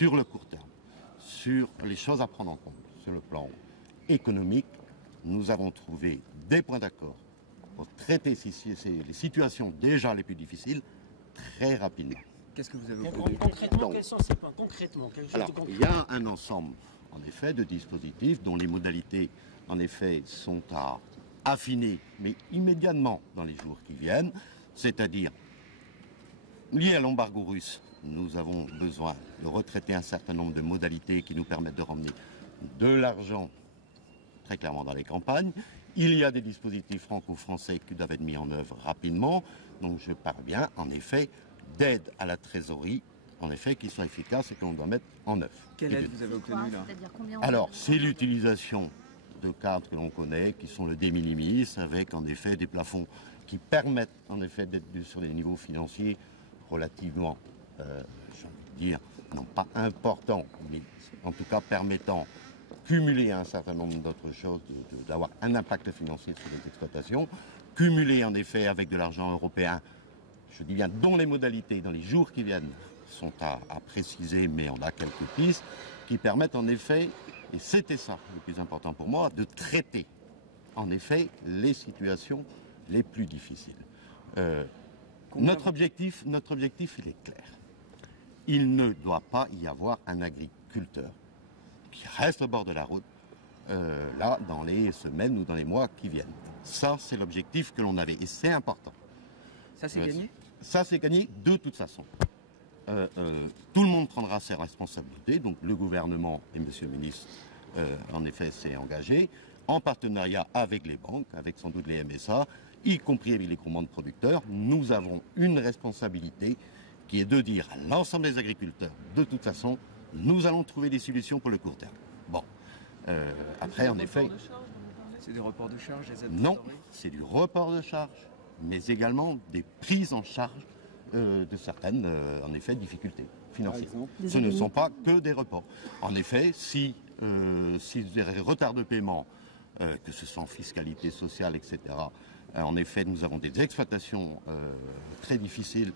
sur le court terme, sur les choses à prendre en compte, sur le plan économique, nous avons trouvé des points d'accord pour traiter les situations déjà les plus difficiles très rapidement. Qu'est-ce que vous avez obtenu? Concrètement, quels sont ces points? Concrètement, alors, il y a un ensemble, en effet, de dispositifs dont les modalités, en effet, sont à affiner, mais immédiatement dans les jours qui viennent, c'est-à-dire lié à l'embargo russe. Nous avons besoin de retraiter un certain nombre de modalités qui nous permettent de ramener de l'argent très clairement dans les campagnes. Il y a des dispositifs franco-français qui doivent être mis en œuvre rapidement. Donc je parle bien, en effet, d'aide à la trésorerie, en effet, qui soit efficace et que l'on doit mettre en œuvre. Quelle aide vous avez obtenue là? Alors, c'est l'utilisation de cadres que l'on connaît, qui sont le de minimis, avec en effet des plafonds qui permettent en effet d'être sur des niveaux financiers relativement, j'ai envie de dire, non pas importants, mais en tout cas permettant cumuler un certain nombre d'autres choses, d'avoir un impact financier sur les exploitations, cumuler en effet avec de l'argent européen, je dis bien dont les modalités dans les jours qui viennent sont à préciser, mais on a quelques pistes qui permettent en effet, et c'était ça le plus important pour moi, de traiter en effet les situations les plus difficiles. Notre objectif, il est clair. Il ne doit pas y avoir un agriculteur qui reste au bord de la route, là, dans les semaines ou dans les mois qui viennent. Ça, c'est l'objectif que l'on avait, et c'est important. Ça, c'est gagné? Ça, c'est gagné de toute façon. Tout le monde prendra ses responsabilités, donc le gouvernement et monsieur le ministre, en effet, s'est engagé, en partenariat avec les banques, avec sans doute les MSA, y compris avec les groupements de producteurs. Nous avons une responsabilité qui est de dire à l'ensemble des agriculteurs, de toute façon, nous allons trouver des solutions pour le court terme. Bon, après, en effet... C'est des reports de charges, des aides? Non, c'est du report de charges, mais également des prises en charge de certaines, en effet, difficultés financières. Ce ne sont pas que des reports. En effet, si vous avez retard de paiement, que ce soit en fiscalité sociale, etc., en effet, nous avons des exploitations très difficiles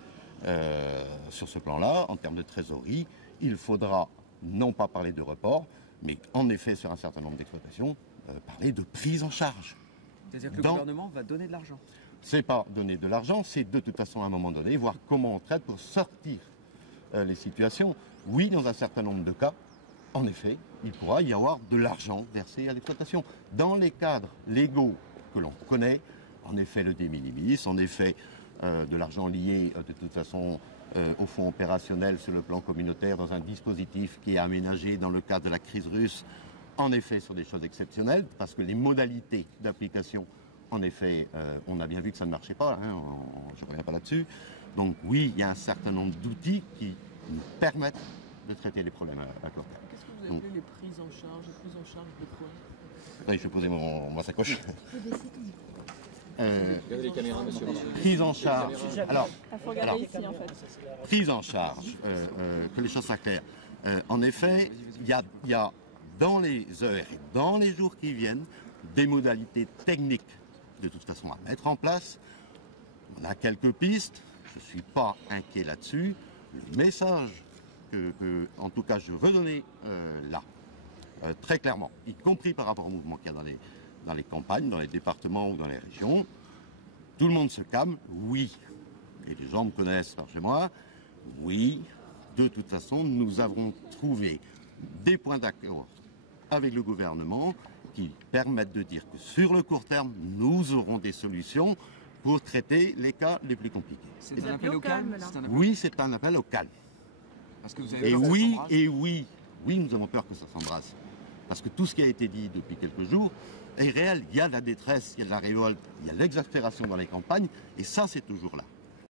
sur ce plan-là, en termes de trésorerie. Il faudra non pas parler de report, mais en effet, sur un certain nombre d'exploitations, parler de prise en charge. C'est-à-dire que le gouvernement va donner de l'argent? C'est pas donner de l'argent, c'est de toute façon à un moment donné, voir comment on traite pour sortir les situations. Oui, dans un certain nombre de cas, en effet, il pourra y avoir de l'argent versé à l'exploitation. Dans les cadres légaux que l'on connaît, en effet le de minimis, en effet de l'argent lié de toute façon au fonds opérationnel sur le plan communautaire dans un dispositif qui est aménagé dans le cadre de la crise russe, en effet sur des choses exceptionnelles, parce que les modalités d'application, en effet, on a bien vu que ça ne marchait pas, hein, je ne reviens pas là-dessus. Donc oui, il y a un certain nombre d'outils qui nous permettent de traiter les problèmes à court terme. Qu'est-ce que vous appelez les prises en charge? Les prises en charge de quoi? Oui, je vais poser ma sacoche. Regardez les caméras, monsieur. Prise en charge. Alors, faut regarder ici, en fait. Prise en charge, que les choses soient claires. En effet, il y a dans les heures et dans les jours qui viennent des modalités techniques de toute façon à mettre en place. On a quelques pistes, je ne suis pas inquiet là-dessus. Le message que, en tout cas, je veux donner là, très clairement, y compris par rapport au mouvement qu'il y a dans les campagnes, dans les départements ou dans les régions, tout le monde se calme, oui. Et les gens me connaissent par chez moi, oui. De toute façon, nous avons trouvé des points d'accord avec le gouvernement qui permettent de dire que sur le court terme, nous aurons des solutions pour traiter les cas les plus compliqués. C'est un appel au calme? Oui, c'est un appel au calme. Parce que vous avez et oui, nous avons peur que ça s'embrasse. Parce que tout ce qui a été dit depuis quelques jours est réel. Il y a de la détresse, il y a de la révolte, il y a de l'exaspération dans les campagnes, et ça, c'est toujours là.